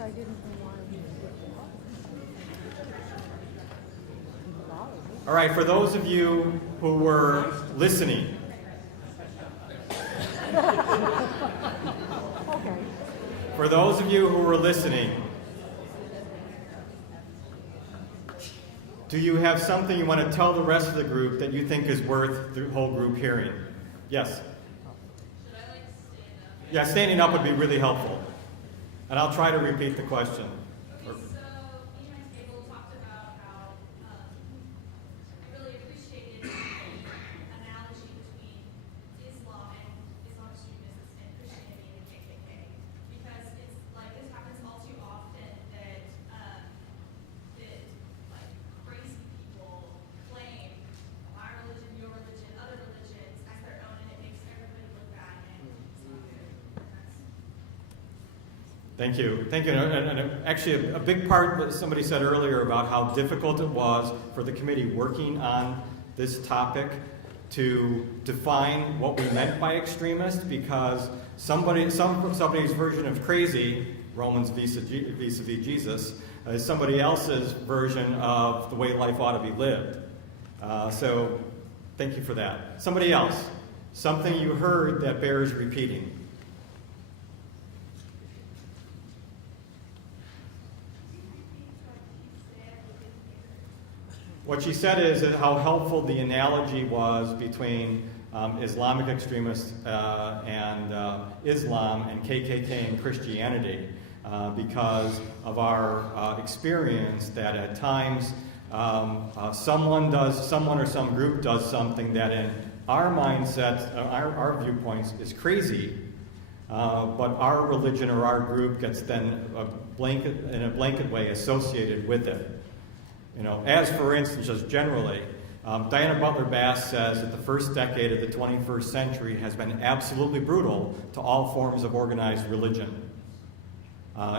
I didn't want to. All right, for those of you who were listening, Okay. for those of you who were listening, do you have something you want to tell the rest of the group that you think is worth the whole group hearing? Yes? Should I stand up? Yeah, standing up would be really helpful. And I'll try to repeat the question. Okay, so you and Abel talked about how you really appreciated the analogy between Islam and Islamic extremists and Christianity and the KKK, because it's like this happens all too often that like crazy people claim my religion, your religion, other religions as their own, and it makes everybody look bad, and it's not good. And that's Thank you. Thank you. And actually, a big part that somebody said earlier about how difficult it was for the committee working on this topic to define what we meant by extremist, because somebody's version of crazy, Romans vis-a-vis Jesus, is somebody else's version of the way life ought to be lived. So thank you for that. Somebody else, something you heard that bears repeating. What she said is how helpful the analogy was between Islamic extremists and Islam and KKK and Christianity, because of our experience that at times someone or some group does something that in our mindset, our viewpoints is crazy, but our religion or our group gets then in a blanket way associated with it. You know, as for instance, just generally, Diana Butler Bass says that the first decade of the 21st century has been absolutely brutal to all forms of organized religion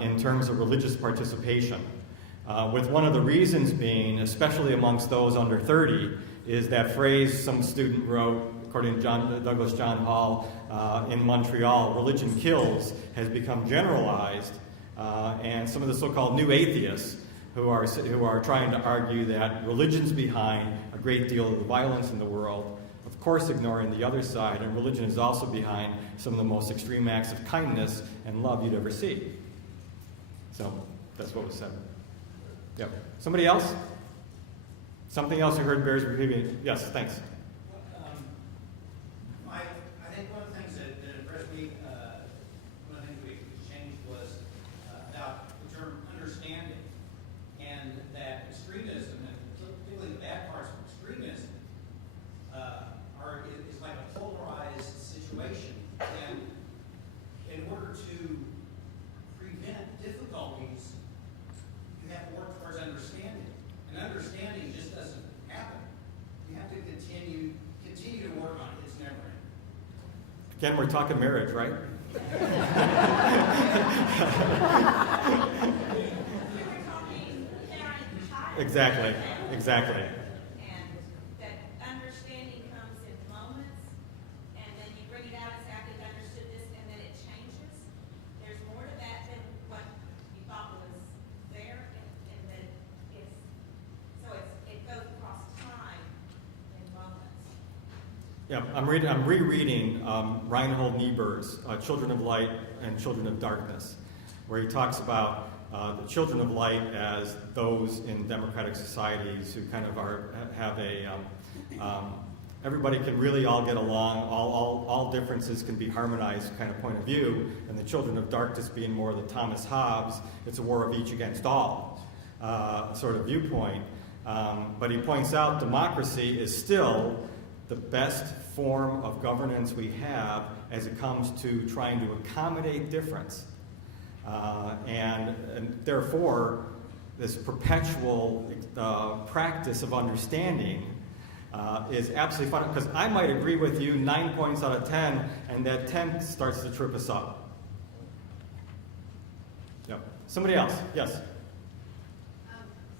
in terms of religious participation. With one of the reasons being, especially amongst those under 30, is that phrase some student wrote, according to Douglas John Hall in Montreal, religion kills, has become generalized, and some of the so-called new atheists who are trying to argue that religion's behind a great deal of the violence in the world, of course ignoring the other side, and religion is also behind some of the most extreme acts of kindness and love you'd ever see. So that's what was said. Yep. Somebody else? Something else you heard bears repeating? Yes, thanks. I think one of the things that impressed me, one of the things we changed was about the term understanding, and that extremism, and particularly the bad parts of extremism, is like a polarized situation. And in order to prevent difficulties, you have to work towards understanding. And understanding just doesn't happen. You have to continue to work on it. It's never ending. Again, we're talking marriage, right? we were talking parent and child. Exactly. And that understanding comes in moments, and then you bring it out as having understood this, and then it changes. There's more to that than what you thought was there, and then it goes across time in moments. Yeah, I'm rereading Reinhold Niebuhr's Children of Light and Children of Darkness, where he talks about the children of light as those in democratic societies who kind of have a everybody can really all get along, all differences can be harmonized kind of point of view, and the children of darkness being more the Thomas Hobbes, it's a war of each against all sort of viewpoint. But he points out democracy is still the best form of governance we have as it comes to trying to accommodate difference. And therefore, this perpetual practice of understanding is absolutely fun, because I might agree with you 9 points out of 10, and that 10 starts to trip us up. Yep. Somebody else? Yes?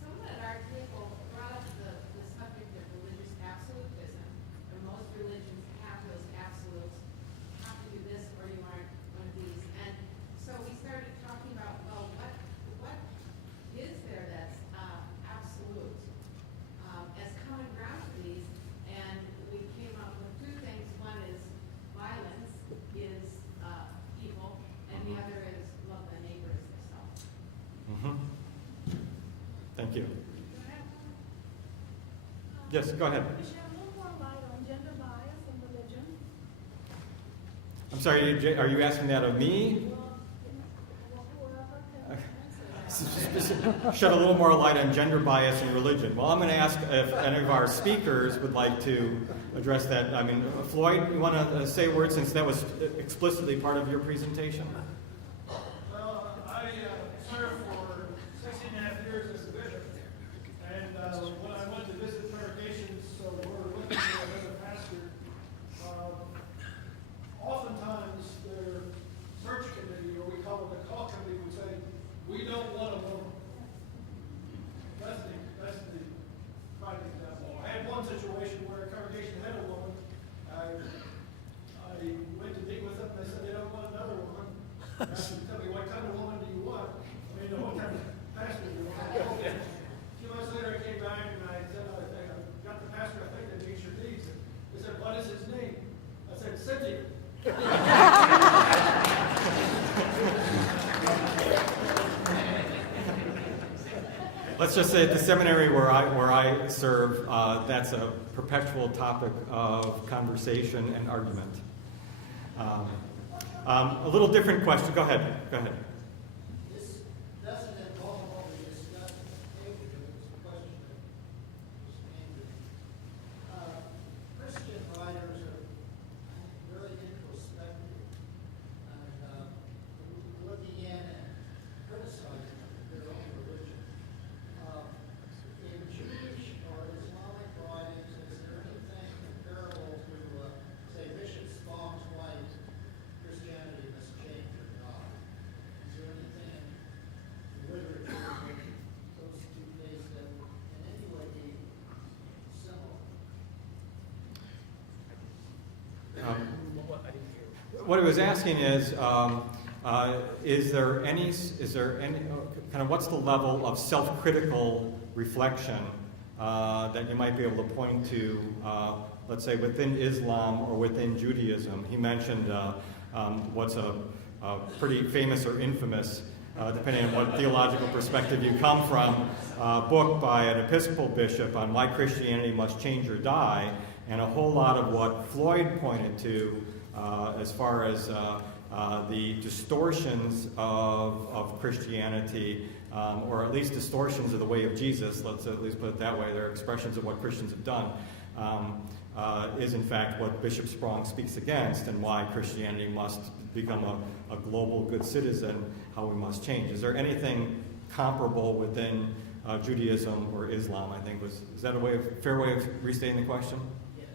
Someone at our table brought up the subject of religious absolutism, and most religions have those absolutes. You have to do this or you aren't one of these. And so we started talking about, well, what Yes, go ahead. Could you shed a little more light on gender bias in religion? I'm sorry, are you asking that of me? Well, whoever can answer that. Shed a little more light on gender bias in religion. Well, I'm going to ask if any of our speakers would like to address that. I mean, Floyd, you want to say a word since that was explicitly part of your presentation? Well, I served for 16.5 years as a bishop, and when I went to visit congregations, so we're looking for another pastor, oftentimes their search committee, or we call it a call committee, would say, we don't want a woman. That's the prime example. I had one situation where a congregation had a woman. I went to meet with them, and they said they don't want another woman. I said, tell me, what kind of woman do you want? I mean, what kind of pastor do you want? A few months later, I came back and I said, I got the pastor, I think that meets your needs. They said, what is his name? I said, Cynthia. Let's just say at the seminary where I serve, that's a perpetual topic of conversation and argument. A little different question. Go ahead. This doesn't involve what we discussed at the table, but it's a question that was named. Christian writers are very introspective and looking in and criticizing their own religion. In Jewish or Islamic writings, is there anything comparable to, say, Bishop Spong's wife, Christianity must change or not? Is there anything in literature that those two things that would in any way be similar? What I was asking is there any kind of what's the level of self-critical reflection that you might be able to point to, let's say within Islam or within Judaism? He mentioned what's a pretty famous or infamous, depending on what theological perspective you come from, book by an Episcopal bishop on why Christianity must change or die, and a whole lot of what Floyd pointed to as far as the distortions of Christianity, or at least distortions of the way of Jesus, let's at least put it that way, they're expressions of what Christians have done, is in fact what Bishop Spong speaks against, and why Christianity must become a global good citizen, how we must change. Is there anything comparable within Judaism or Islam, I think is that a fair way of restating the question? Yes.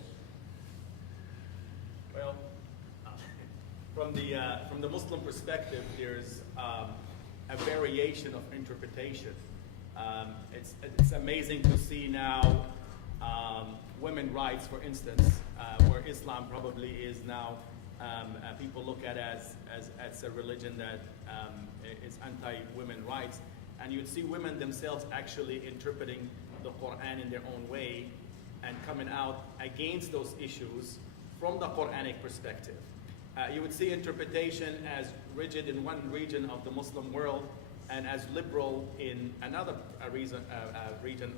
Well, from the Muslim perspective, there's a variation of interpretation. It's amazing to see now women's rights, for instance, where Islam probably is now people look at as a religion that is anti-women rights, and you'd see women themselves actually interpreting the Quran in their own way and coming out against those issues from the Quranic perspective. You would see interpretation as rigid in one region of the Muslim world and as liberal in another region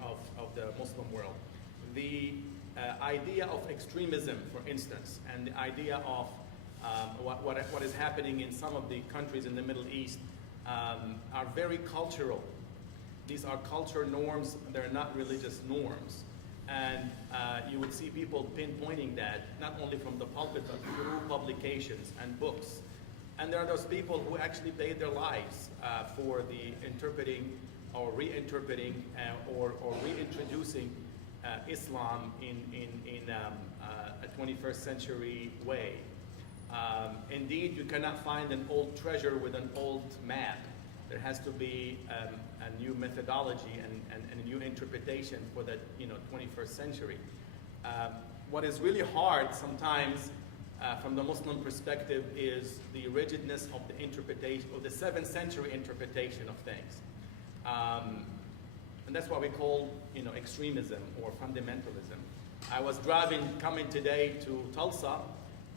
of the Muslim world. The idea of extremism, for instance, and the idea of what is happening in some of the countries in the Middle East are very cultural. These are culture norms, they're not religious norms. And you would see people pinpointing that, not only from the pulpit, but through publications and books. And there are those people who actually paid their lives for the interpreting or reinterpreting or reintroducing Islam in a 21st century way. Indeed, you cannot find an old treasure with an old map. There has to be a new methodology and a new interpretation for the 21st century. What is really hard sometimes from the Muslim perspective is the rigidness of the interpretation, of the 7th century interpretation of things. And that's what we call extremism or fundamentalism. I was coming today to Tulsa,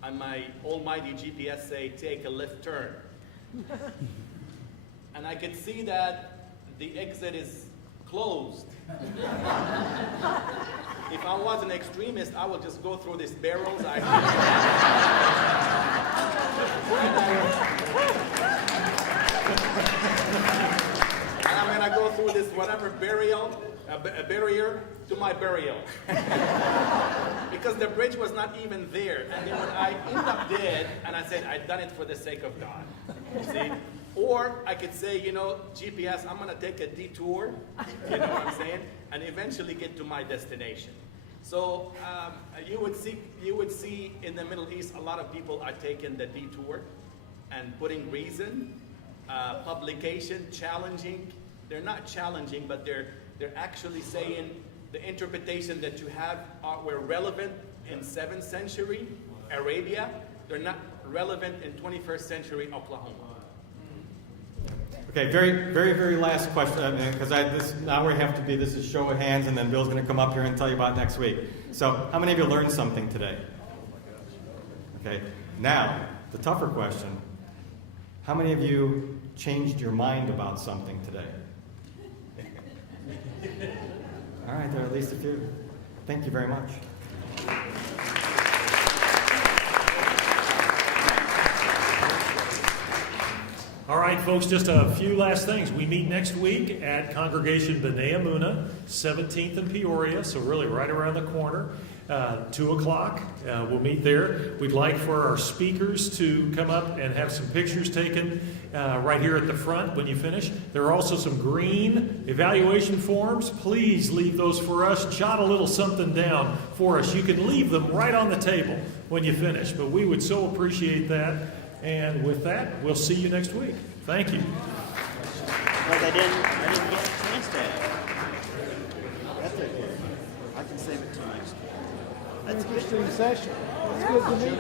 and my almighty GPS say, take a left turn. And I could see that the exit is closed. If I was an extremist, I would just go through these barrels. And I'm gonna go through this whatever barrier to my burial. Because the bridge was not even there. And then when I end up dead, and I said, I've done it for the sake of God. You see? Or I could say, you know, GPS, I'm gonna take a detour, you know what I'm saying? And eventually get to my destination. So you would see in the Middle East, a lot of people are taking the detour and putting reason, publication, challenging. They're not challenging, but they're actually saying the interpretation that you have were relevant in 7th century Arabia. They're not relevant in 21st century Oklahoma. Okay, very, very, very last question, because now we have to be, this is show of hands, and then Bill's going to come up here and tell you about next week. So, how many of you learned something today? Okay, now, the tougher question, how many of you changed your mind about something today? All right, there are at least a few. Thank you very much. All right, folks, just a few last things. We meet next week at Congregation B'nai Amunah, 17th and Peoria, so really right around the corner. 2 o'clock, we'll meet there. We'd like for our speakers to come up and have some pictures taken right here at the front when you finish. There are also some green evaluation forms. Please leave those for us. Jot a little something down for us. You can leave them right on the table when you finish, but we would so appreciate that. And with that, we'll see you next week. Thank you. But I didn't get a chance to. That's okay. I can save it till next week. That's Interesting session. It's good to meet you.